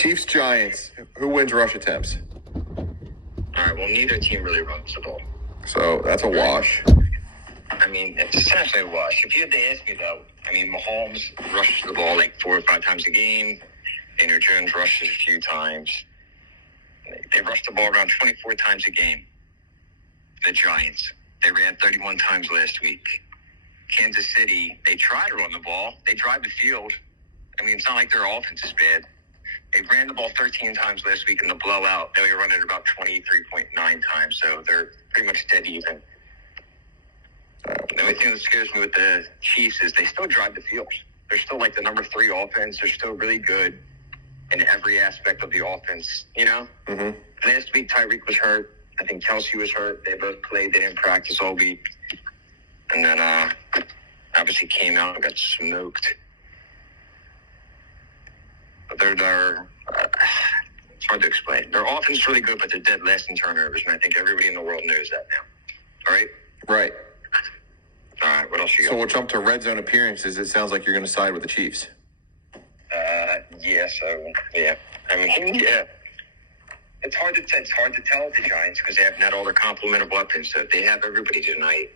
Chiefs, Giants. Who wins rush attempts? All right, well, neither team really runs the ball. So that's a wash. I mean, it's essentially a wash. If you had to ask me, though, I mean, Mahomes rushes the ball like 4 or 5 times a game. Daniel Jones rushes a few times. They rush the ball around 24 times a game. The Giants. They ran 31 times last week. Kansas City, they try to run the ball. They drive the field. I mean, it's not like their offense is bad. They ran the ball 13 times last week in the blowout. They run it about 23.9 times, so they're pretty much dead even. The only thing that scares me with the Chiefs is they still drive the field. They're still like the number 3 offense. They're still really good in every aspect of the offense, you know? Mm-hmm. Last week, Tyreek was hurt. I think Kelsey was hurt. They both played. They didn't practice all week. And then obviously came out and got smoked. But they're it's hard to explain. Their offense is really good, but they're dead last in turnovers, and I think everybody in the world knows that now. All right? Right. All right, what else you got? So we'll jump to red zone appearances. It sounds like you're going to side with the Chiefs. Yeah. I mean, yeah. It's hard to tell with the Giants because they haven't had all their complement of weapons. So if they have everybody tonight,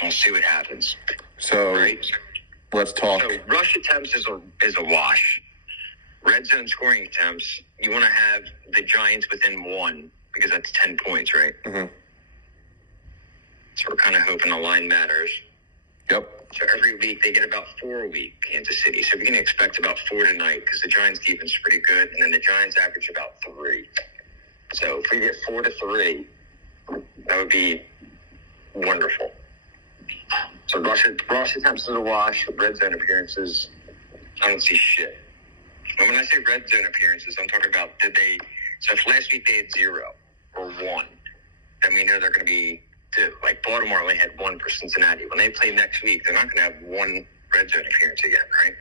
we'll see what happens. So right? Let's talk. So rush attempts is a wash. Red zone scoring attempts, you want to have the Giants within 1 because that's 10 points, right? Mm-hmm. So we're kind of hoping the line matters. Yep. So every week they get about 4 a week, Kansas City. So we're going to expect about 4 tonight because the Giants' defense is pretty good, and then the Giants average about 3. So if we get 4 to 3, that would be wonderful. So rush attempts is a wash. Red zone appearances, I don't see shit. And when I say red zone appearances, I'm talking about so if last week they had 0 or 1, then we know they're going to be 2. Like Baltimore only had 1 for Cincinnati. When they play next week, they're not going to have 1 red zone appearance again, right?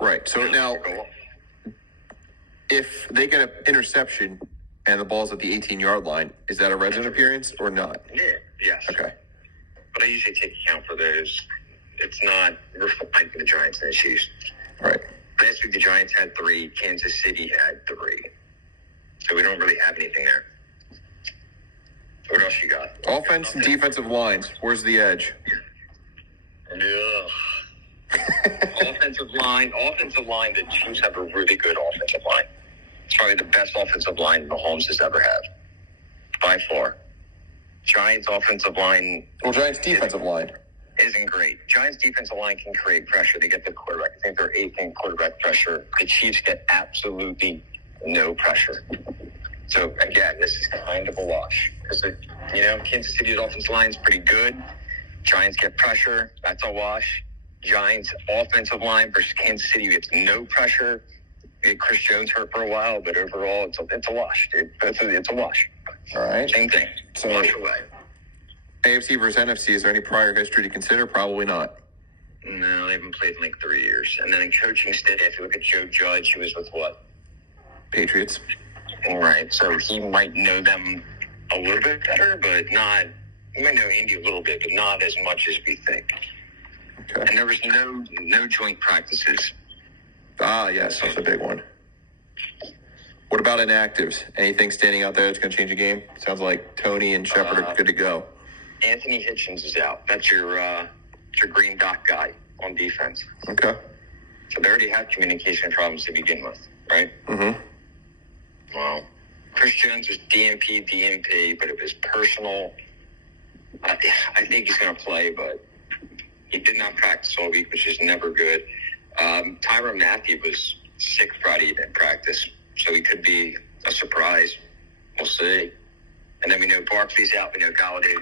Right. So now, if they get an interception and the ball's at the 18-yard line, is that a red zone appearance or not? Yeah. Yes. Okay. But I usually take account for those. It's not refined for the Giants and the Chiefs. Right. Last week the Giants had 3. Kansas City had 3. So we don't really have anything there. What else you got? Offense and defensive lines. Where's the edge? Yeah. Offensive line. The Chiefs have a really good offensive line. It's probably the best offensive line Mahomes has ever had. By far. Giants offensive line. Well, Giants defensive line isn't great. Giants defensive line can create pressure. They get the quarterback. I think they're 8th in quarterback pressure. The Chiefs get absolutely no pressure. So again, this is kind of a wash because Kansas City's offensive line is pretty good. Giants get pressure. That's a wash. Giants offensive line versus Kansas City gets no pressure. Chris Jones hurt for a while, but overall it's a wash, dude. It's a wash. All right. Same thing. So, wash away. AFC versus NFC, is there any prior history to consider? Probably not. No, they haven't played in like 3 years. And then in coaching staff, if you look at Joe Judge, he was with what? Patriots. Right. So he might know them a little bit better, but not. He might know Indy a little bit, but not as much as we think. Okay. And there was no joint practices. Ah, yes, that's a big one. What about inactives? Anything standing out there that's going to change the game? Sounds like Tony and Shepard are good to go. Anthony Hitchens is out. That's your green dot guy on defense. Okay. So they already had communication problems to begin with, right? Mm-hmm. Well, Chris Jones was DNP, but it was personal. I think he's going to play, but he did not practice all week, which is never good. Tyrann Mathieu was sick Friday, he didn't practice, so he could be a surprise. We'll see. And then we know Barkley's out. We know Galladay's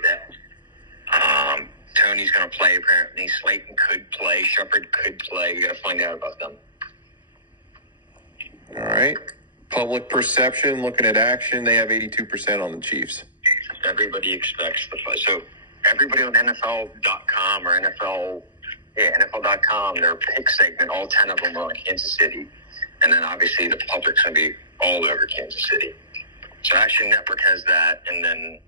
out. Tony's going to play, apparently. Slayton could play. Shepard could play. We got to find out about them. All right. Public perception, looking at action, they have 82% on the Chiefs. Everybody expects the fight. So everybody on NFL.com or NFL.com, their pick segment, all 10 of them are on Kansas City. And then obviously the public's going to be all over Kansas City. So Action Network has that, and then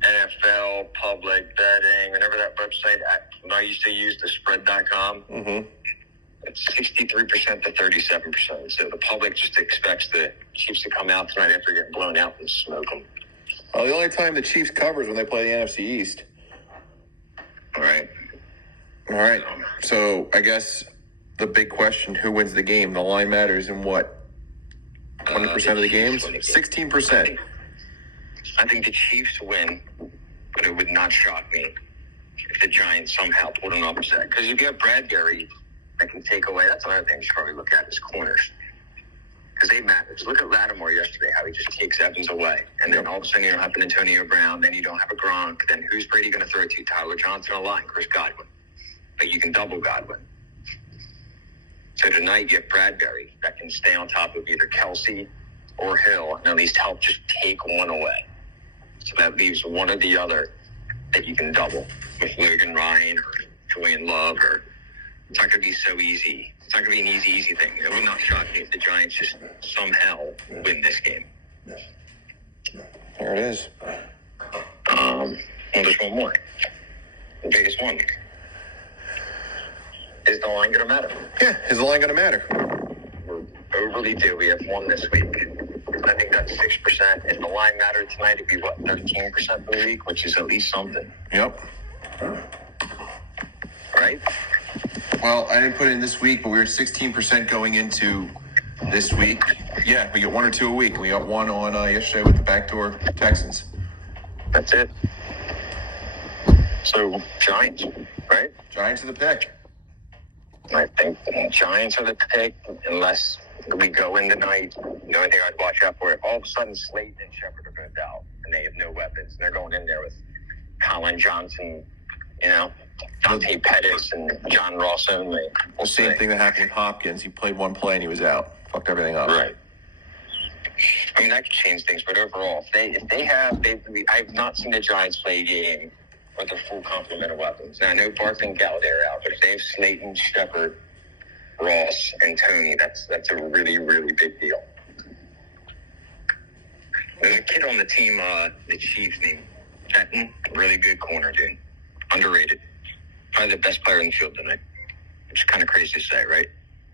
NFL, public, betting, whenever that website I used to use, the spread.com. Mm-hmm. It's 63% to 37%. So the public just expects the Chiefs to come out tonight after getting blown out and smoke them. Well, the only time the Chiefs covers when they play the NFC East. All right. All right. So I guess the big question: who wins the game? The line matters in what? 20% of the games. 16%. I think the Chiefs win, but it would not shock me if the Giants somehow pulled an upset. Because if you have Bradbury that can take away, that's another thing you should probably look at is corners. Because they matter. Just look at Lattimore yesterday, how he just takes Evans away. And then all of a sudden you don't have an Antonio Brown, then you don't have a Gronk, then who's Brady going to throw to? Tyler Johnson a lot and Chris Godwin. But you can double Godwin. So tonight you have Bradbury that can stay on top of either Kelsey or Hill and at least help just take one away. So that leaves one or the other that you can double with Logan Ryan or Julian Love. Or it's not going to be so easy. It's not going to be an easy thing. It would not shock me if the Giants just somehow win this game. There it is. Well, there's one more. The biggest one. Is the line going to matter? Yeah, is the line going to matter? We're overly due. We have one this week. I think that's 6%. If the line mattered tonight, it'd be, 13% for the week, which is at least something. Yep. Right? Well, I didn't put it in this week, but we were 16% going into this week. Yeah, we get 1 or 2 a week. We got one on yesterday with the backdoor Texans. That's it. So, Giants, right? Giants are the pick. I think the Giants are the pick unless we go in tonight. The only thing I'd watch out for, if all of a sudden Slayton and Shepard are going to doubt and they have no weapons and they're going in there with Colin Johnson, Dante Pettis and John Ross only. Well, same thing that happened with Hopkins. He played one play and he was out. Fucked everything up. Right. I mean, that could change things, but overall, I have not seen the Giants play a game with a full complement of weapons. Now, I know Barkley and Galladay are out, but if they have Slayton, Shepard, Ross, and Tony, that's a really, really big deal. There's a kid on the team, the Chiefs named Fenton, really good corner, dude. Underrated. Probably the best player in the field tonight. Which is kind of crazy to say, right?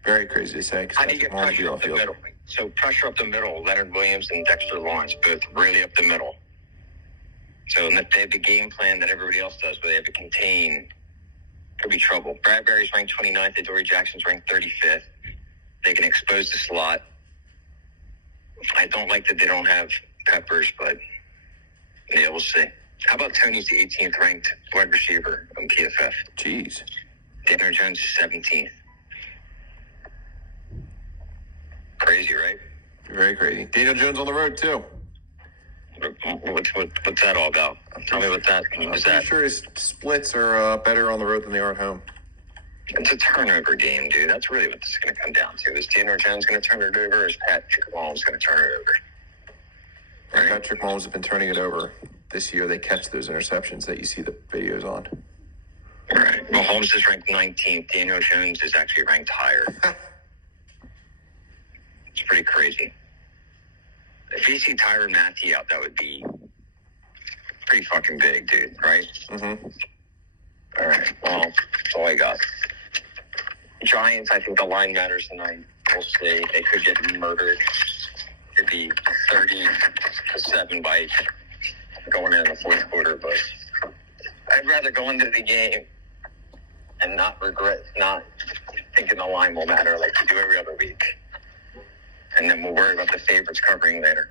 Very crazy to say. How do you get pressure up the middle? So pressure up the middle, Leonard Williams and Dexter Lawrence, both really up the middle. So they have the game plan that everybody else does, but they have to contain. Could be trouble. Bradbury's ranked 29th. Adoree Jackson's ranked 35th. They can expose the slot. I don't like that they don't have Peppers, but yeah, we'll see. How about Tony's the 18th ranked wide receiver on PFF? Jeez. Daniel Jones is 17th. Crazy, right? Very crazy. Daniel Jones on the road, too. What's that all about? Tell me what that I'm is. pretty sure his splits are better on the road than they are at home. It's a turnover game, dude. That's really what this is going to come down to. Is Daniel Jones going to turn it over, or is Patrick Mahomes going to turn it over? Right? Patrick Mahomes has been turning it over this year. They catch those interceptions that you see the videos on. All right. Mahomes is ranked 19th. Daniel Jones is actually ranked higher. It's pretty crazy. If you see Tyrann Mathieu out, that would be pretty fucking big, dude, right? Mm-hmm. All right. Well, that's all I got. Giants, I think the line matters tonight. We'll see. They could get murdered. Could be 30-7 by going in the fourth quarter, but I'd rather go into the game and not regret not thinking the line will matter like we do every other week. And then we'll worry about the favorites covering later.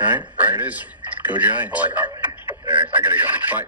All right. There it is. Go Giants. All right. I gotta go. Bye.